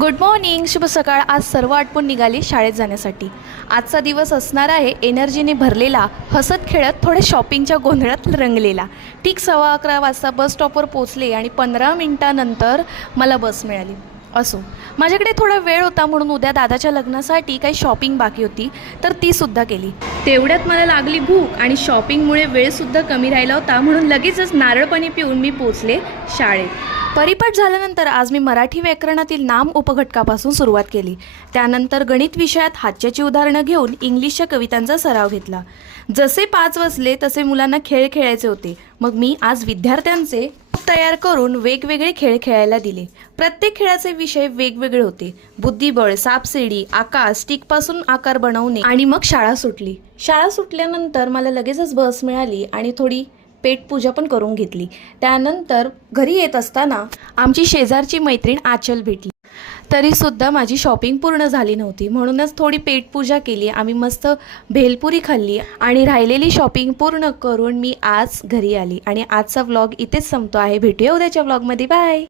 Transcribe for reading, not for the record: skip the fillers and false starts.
Good morning, शुभ सकाळ। आज सर्व आटपून निघाली शाळेत जाण्यासाठी। आजचा दिवस असणार आहे एनर्जीने भरलेला, हसत खेळत थोडे शॉपिंगच्या गोंधळात रंगलेला। ठीक 11:15 वाजता बस स्टॉपवर पोचले आणि 15 मिनिटांनंतर मला बस मिळाली। असो, माझ्याकडे थोडा वेळ होता म्हणून उद्या दादाच्या लग्नासाठी काही शॉपिंग बाकी होती, तर ती सुद्धा केली। तेवढ्यात मला लागली भूक आणि शॉपिंगमुळे वेळसुद्धा कमी राहिला होता, म्हणून लगेचच नारळ पाणी पिऊन मी पोचले शाळेत। परिपाठ झाल्यानंतर आज मी मराठी व्याकरणातील नाम उपघटकापासून सुरुवात केली। त्यानंतर गणित विषयात हातच्याची उदाहरणं घेऊन इंग्लिशच्या कवितांचा सराव घेतला। जसे 5 वाजले तसे मुलांना खेळ खेळायचे होते, मग मी आज विद्यार्थ्यांचे तयार करून वेगवेगळे खेळ खेळायला दिले। प्रत्येक खेळाचे विषय वेगवेगळे होते। बुद्धिबळ, सापशिडी, आकाश, स्टिकपासून आकार बनवणे आणि मग शाळा सुटली। शाळा सुटल्यानंतर मला लगेचच बस मिळाली आणि थोडी पेटपूजा पण करून घेतली। त्यानंतर घरी येत असताना आमची शेजारची मैत्रीण आचल भेटली। तरीसुद्धा माझी शॉपिंग पूर्ण झाली नव्हती, म्हणूनच थोडी पेटपूजा केली। आम्ही मस्त भेलपुरी खाल्ली आणि राहिलेली शॉपिंग पूर्ण करून मी आज घरी आली। आणि आजचा व्लॉग इथेच संपतो आहे। भेटूया उद्याच्या व्लॉगमध्ये। बाय।